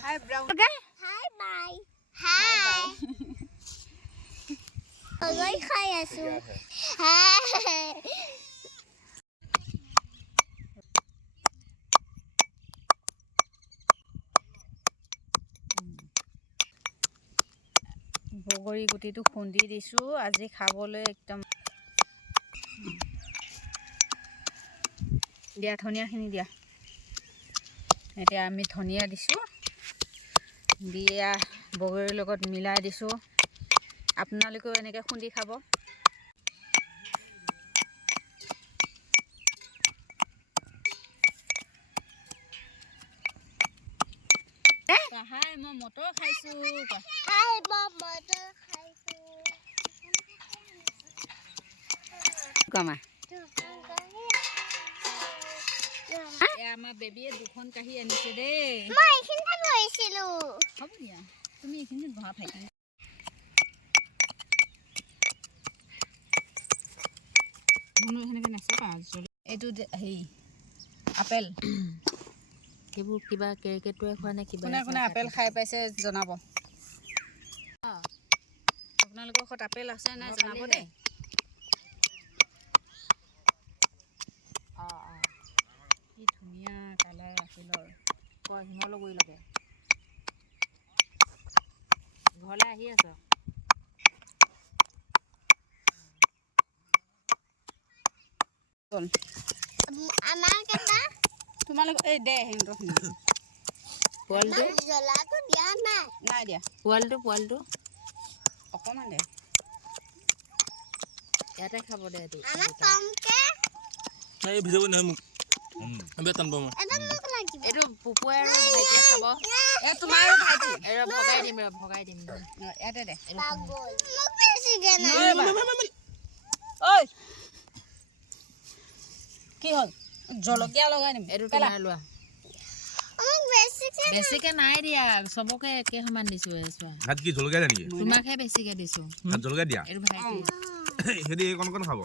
Hi, brown. Okay. Hi, bye. Hi. Ôi khai à su. Hi. বগৰী গুটিটো খুন্দি দিছোঁ আজি খাবলৈ একদম দিয়া ধনিয়াখিনি দিয়া এতিয়া আমি ধনিয়া দিছোঁ দিয়া বগৰীৰ লগত মিলাই দিছোঁ আপোনালোকেও এনেকৈ খুন্দি খাব হাই মই মটৰ খাইছোঁ Hi, mom, mother. Hi, কমা আমাৰ বেবীয়ে দুখন কাঢ়ি আনিছে দেই মই এইখিনিতে বহিছিলোঁ হ'ব দিয়া তুমি এইখিনিত বহা ভাইটি মনো সেনেকৈ নাচাবা এইটো হেৰি আপেল সেইবোৰ কিবা কেৰকেটুৱাই খোৱা নে কিবা কোনে কোনে আপেল খাই পাইছে জনাব আপোনালোকৰ ঘৰত আপেল আছে নাই জনাব দেই কি ধুনীয়া কালাৰ আপেলৰ কয় শিমলুগুৰি লাগে ঘৰলৈ আহি আছ আমাৰ কেইটা তোমালোক এই দে সিহঁতৰখিনি পোৱালিটো জ্বলাটো দিয়া নাই নাই দিয়া পোৱালিটো অকণমান দে ইয়াতে খাব দে এইটো আমাক কমকে এই ভিজাব নহয় মোক আমি টান পাওঁ এটা মোক লাগিব এইটো পুপুৱে আৰু ভাইটিয়ে খাব এই তোমাৰো ভাইটি ভগাই দিম ইয়াতে দে পাগল মোক বেছিকে নাই ঐ কি হ'ল জলকীয়া লগাই দিম এইটো তোমাৰ লোৱা মোক বেছিকে বেছিকে নাই দিয়া চবকে একে সমান দিছো চোৱা ভাত কি জলকীয়া দিয়া নেকি তোমাকহে বেছিকে দিছো ভাত জলকীয়া দিয়া এইটো ভাইটি সিহঁতি কণ কণ খাব